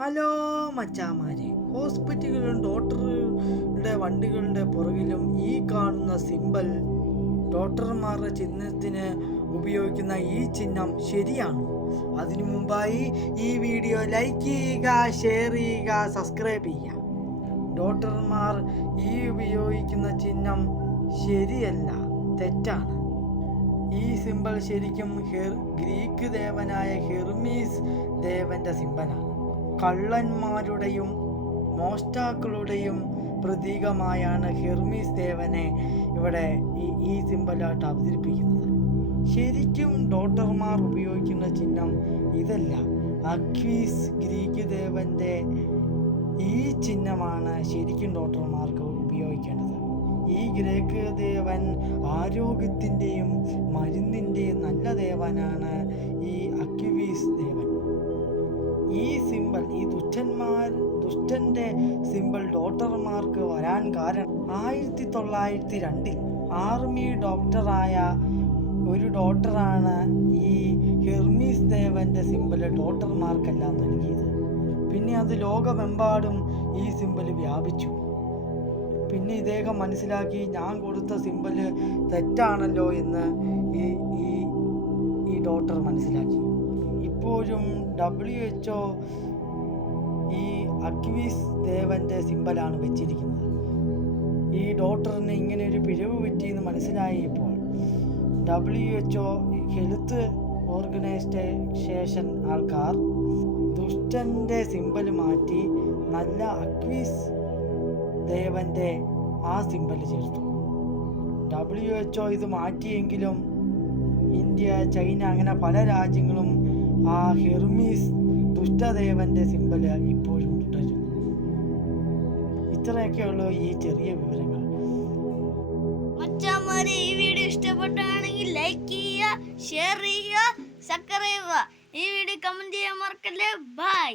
Hello മച്ചാമാരെ, ഹോസ്പിറ്റലുകളും ഡോക്ടറുടെ വണ്ടികളുടെ പുറകിലും ഈ കാണുന്ന സിമ്പൽ ഡോക്ടർമാരുടെ ചിഹ്നത്തിന് ഉപയോഗിക്കുന്ന ഈ ചിഹ്നം ശരിയാണ്? അതിനു മുമ്പായി ഈ വീഡിയോ ലൈക്ക് ചെയ്യുക, ഷെയർ ചെയ്യുക, സബ്സ്ക്രൈബ് ചെയ്യുക. ഡോക്ടർമാർ ഈ ഉപയോഗിക്കുന്ന ചിഹ്നം ശരിയല്ല, തെറ്റാണ്. ഈ സിമ്പൽ ശരിക്കും ഗ്രീക്ക് ദേവനായ ഹെർമീസ് ദേവന്റെ സിമ്പലാണ്. കള്ളന്മാരുടെയും മോഷ്ടാക്കളുടെയും പ്രതീകമായാണ് ഹെർമീസ് ദേവനെ ഇവിടെ ഈ സിമ്പലായിട്ട് അവതരിപ്പിക്കുന്നത്. ശരിക്കും ഡോക്ടർമാർ ഉപയോഗിക്കുന്ന ചിഹ്നം ഇതല്ല. അക്വീസ് ഗ്രീക്ക് ദേവന്റെ ഈ ചിഹ്നമാണ് ശരിക്കും ഡോക്ടർമാർക്ക് ഉപയോഗിക്കേണ്ടത്. ഈ ഗ്രീക്ക് ദേവൻ ആരോഗ്യത്തിൻ്റെയും മരുന്നിൻ്റെയും നല്ല ദേവനാണ് ഈ അക്വീസ് ദേവൻ. ഈ സിമ്പൽ, ഈ ദുഷ്ടന്റെ സിമ്പൽ ഡോക്ടർമാർക്ക് വരാൻ കാരണം 1902 ആർമി ഡോക്ടറായ ഒരു ഡോക്ടറാണ് ഈ ഹെർമീസ് ദേവന്റെ സിമ്പൽ ഡോക്ടർമാർക്കെല്ലാം നൽകിയത്. പിന്നെ അത് ലോകമെമ്പാടും ഈ സിമ്പൽ വ്യാപിച്ചു. പിന്നെ ഇദ്ദേഹം മനസ്സിലാക്കി, ഞാൻ കൊടുത്ത സിമ്പല് തെറ്റാണല്ലോ എന്ന് ഈ ഡോക്ടർ മനസ്സിലാക്കി. ഇപ്പോഴും WHO ഈ അക്വീസ് ദേവന്റെ സിമ്പലാണ് വെച്ചിരിക്കുന്നത്. ഈ ഡോക്ടറിന് ഇങ്ങനെ ഒരു പിഴവ് പറ്റിയെന്ന് മനസ്സിലായപ്പോൾ WHO ഹെൽത്ത് ഓർഗനൈസേഷൻ ആൾക്കാർ ദുഷ്ടന്റെ സിമ്പൽ മാറ്റി നല്ല അക്വീസ് ദേവന്റെ ആ സിമ്പൽ ചേർത്തു. WHO ഇത് മാറ്റിയെങ്കിലും ഇന്ത്യ, ചൈന, അങ്ങനെ പല രാജ്യങ്ങളും ആ ഹെർമീസ് ദുഷ്ടദേവന്റെ സിമ്പല് ഇപ്പോഴും തുടരുന്നു. ഇത്രയൊക്കെയുള്ളൂ ഈ ചെറിയ വിവരങ്ങൾ. മച്ചാമാരെ, ഈ വീഡിയോ ഇഷ്ടപ്പെട്ടാണെങ്കിൽ ലൈക്ക് ചെയ്യുക, ഷെയർ ചെയ്യുക, സബ്സ്ക്രൈബ് ചെയ്യുക. ഈ വീഡിയോ കമന്റ് ചെയ്യാൻ മറക്കല്ലേ. ബൈ.